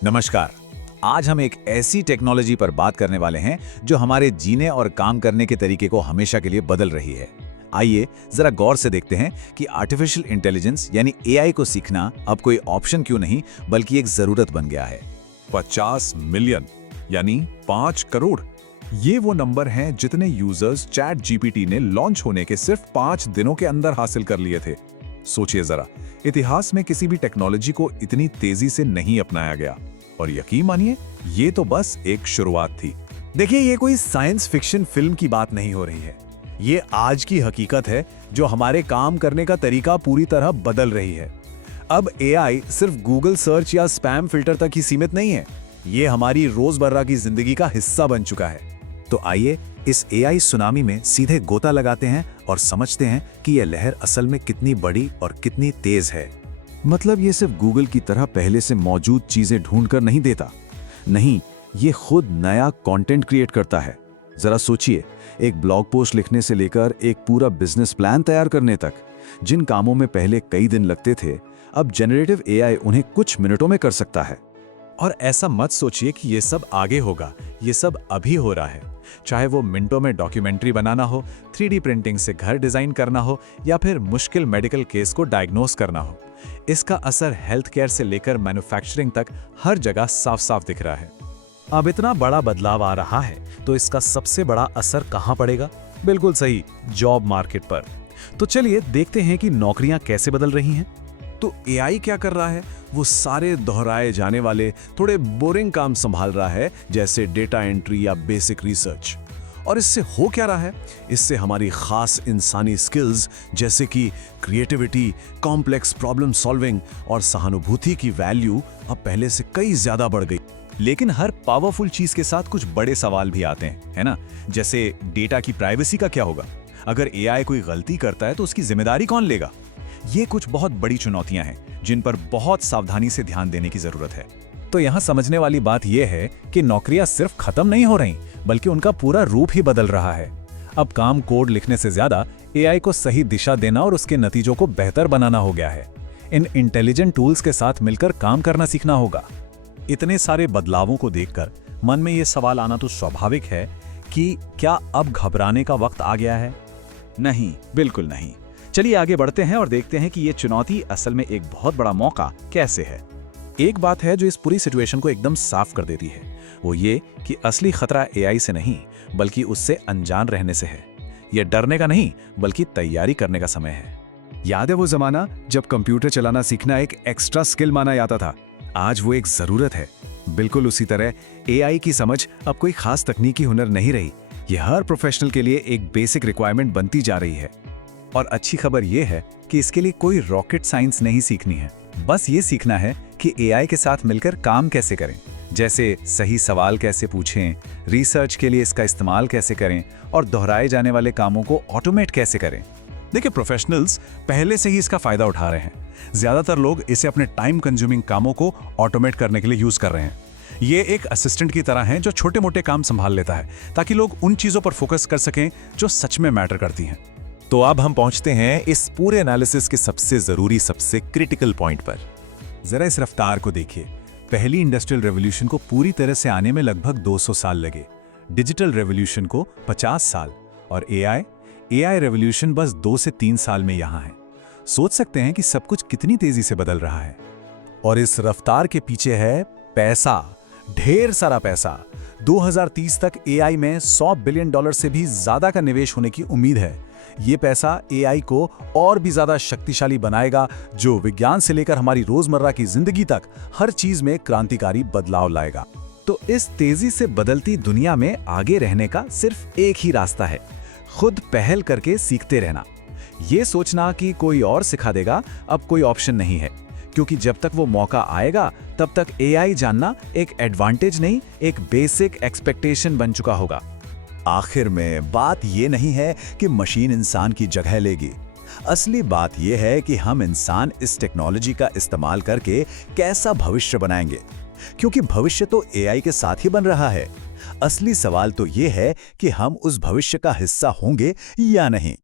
नमस्कार। आज हम एक ऐसी टेक्नोलॉजी पर बात करने वाले हैं जो हमारे जीने और काम करने के तरीके को हमेशा के लिए बदल रही है। आइए जरा गौर से देखते हैं कि आर्टिफिशियल इंटेलिजेंस यानी एआई को सीखना अब कोई ऑप्शन क्यों नहीं बल्कि एक जरूरत बन गया है। 50 मिलियन यानी 5 करोड़, ये वो नंबर हैं जितने यूजर्स चैट जीपीटी ने लॉन्च होने के सिर्फ 5 दिनों के अंदर हासिल कर लिए थे। सोचिए जरा, इतिहास में किसी भी टेक्नोलॉजी को इतनी तेजी से नहीं अपनाया गया, और यकीन मानिए ये तो बस एक शुरुआत थी। देखिए, ये कोई साइंस फिक्शन फिल्म की बात नहीं हो रही है। ये आज की हकीकत है जो हमारे काम करने का तरीका पूरी तरह बदल रही है। अब एआई सिर्फ गूगल सर्च या स्पैम फिल्टर तक ही सीमित नहीं है, ये हमारी रोजमर्रा की जिंदगी का हिस्सा बन चुका है। तो आइए इस एआई सुनामी में सीधे गोता लगाते हैं और समझते हैं कि यह लहर असल में कितनी बड़ी और कितनी तेज है। मतलब ये सिर्फ गूगल की तरह पहले से मौजूद चीजें ढूंढकर नहीं देता, नहीं, ये खुद नया कंटेंट क्रिएट करता है। जरा सोचिए, एक ब्लॉग पोस्ट लिखने से लेकर एक पूरा बिजनेस प्लान तैयार करने तक, जिन कामों में पहले कई दिन लगते थे, अब जनरेटिव एआई उन्हें कुछ मिनटों में कर सकता है। और ऐसा मत सोचिए कि ये सब आगे होगा, ये सब अभी हो रहा है। चाहे वो मिनटों में डॉक्यूमेंट्री बनाना हो, 3D प्रिंटिंग से घर डिजाइन करना हो, या फिर मुश्किल मेडिकल केस को डायग्नोस करना हो, इसका असर हेल्थ केयर से लेकर मैन्युफैक्चरिंग तक हर जगह साफ साफ दिख रहा है। अब इतना बड़ा बदलाव आ रहा है तो इसका सबसे बड़ा असर कहां पड़ेगा? बिल्कुल सही, जॉब मार्केट पर। तो चलिए देखते हैं कि नौकरियां कैसे बदल रही हैं। तो एआई क्या कर रहा है? वो सारे दोहराए जाने वाले थोड़े बोरिंग काम संभाल रहा है, जैसे डेटा एंट्री या बेसिक रिसर्च। और इससे हो क्या रहा है? इससे हमारी खास इंसानी स्किल्स जैसे कि क्रिएटिविटी, कॉम्प्लेक्स प्रॉब्लम सॉल्विंग और सहानुभूति की वैल्यू अब पहले से कई ज्यादा बढ़ गई। लेकिन हर पावरफुल चीज के साथ कुछ बड़े सवाल भी आते हैं, है ना? जैसे डेटा की प्राइवेसी का क्या होगा? अगर एआई कोई गलती करता है तो उसकी जिम्मेदारी कौन लेगा? ये कुछ बहुत बड़ी चुनौतियां हैं जिन पर बहुत सावधानी से ध्यान देने की जरूरत है। तो यहाँ समझने वाली बात यह है कि नौकरियां सिर्फ खत्म नहीं हो रही, बल्कि उनका पूरा रूप ही बदल रहा है। अब काम कोड लिखने से ज्यादा एआई को सही दिशा देना और उसके नतीजों को बेहतर बनाना हो गया है। इन इंटेलिजेंट टूल्स के साथ मिलकर काम करना सीखना होगा। इतने सारे बदलावों को देखकर मन में ये सवाल आना तो स्वाभाविक है कि क्या अब घबराने का वक्त आ गया है? नहीं, बिल्कुल नहीं। चलिए आगे बढ़ते हैं और देखते हैं कि ये चुनौती असल में एक बहुत बड़ा मौका कैसे है। एक बात है जो इस पूरी सिचुएशन को एकदम साफ कर देती है, वो ये कि असली खतरा एआई से नहीं बल्कि उससे अनजान रहने से है। यह डरने का नहीं बल्कि तैयारी करने का समय है। याद है वो जमाना जब कंप्यूटर चलाना सीखना एक एक्स्ट्रा स्किल माना जाता था? आज वो एक जरूरत है। बिल्कुल उसी तरह एआई की समझ अब कोई खास तकनीकी हुनर नहीं रही, ये हर प्रोफेशनल के लिए एक बेसिक रिक्वायरमेंट बनती जा रही है। और अच्छी खबर यह है कि इसके लिए कोई रॉकेट साइंस नहीं सीखनी है, बस ये सीखना है कि एआई के साथ मिलकर काम कैसे करें। जैसे सही सवाल कैसे पूछें, रिसर्च के लिए इसका इस्तेमाल कैसे करें और दोहराए जाने वाले कामों को ऑटोमेट कैसे करें। देखिए, प्रोफेशनल्स पहले से ही इसका फायदा उठा रहे हैं। ज्यादातर लोग इसे अपने टाइम कंज्यूमिंग कामों को ऑटोमेट करने के लिए यूज कर रहे हैं। ये एक असिस्टेंट की तरह है जो छोटे मोटे काम संभाल लेता है ताकि लोग उन चीजों पर फोकस कर सकें जो सच में मैटर करती हैं। तो अब हम पहुंचते हैं इस पूरे एनालिसिस के सबसे जरूरी, सबसे क्रिटिकल पॉइंट पर। जरा इस रफ्तार को देखिए। पहली इंडस्ट्रियल रेवोल्यूशन को पूरी तरह से आने में लगभग 200 साल लगे, डिजिटल रेवोल्यूशन को 50 साल, और एआई रेवोल्यूशन बस 2 से 3 साल में यहां है। सोच सकते हैं कि सब कुछ कितनी तेजी से बदल रहा है। और इस रफ्तार के पीछे है पैसा, ढेर सारा पैसा। 2030 तक एआई में $100 बिलियन से भी ज्यादा का निवेश होने की उम्मीद है। ये पैसा एआई को और भी ज्यादा शक्तिशाली बनाएगा, जो विज्ञान से लेकर हमारी रोजमर्रा की जिंदगी तक हर चीज में क्रांतिकारी बदलाव लाएगा। तो इस तेजी से बदलती दुनिया में आगे रहने का सिर्फ एक ही रास्ता है, खुद पहल करके सीखते रहना। ये सोचना कि कोई और सिखा देगा अब कोई ऑप्शन नहीं है, क्योंकि जब तक वो मौका आएगा तब तक एआई जानना एक एडवांटेज नहीं, एक बेसिक एक्सपेक्टेशन बन चुका होगा। आखिर में बात ये नहीं है कि मशीन इंसान की जगह लेगी। असली बात यह है कि हम इंसान इस टेक्नोलॉजी का इस्तेमाल करके कैसा भविष्य बनाएंगे, क्योंकि भविष्य तो एआई के साथ ही बन रहा है। असली सवाल तो ये है कि हम उस भविष्य का हिस्सा होंगे या नहीं।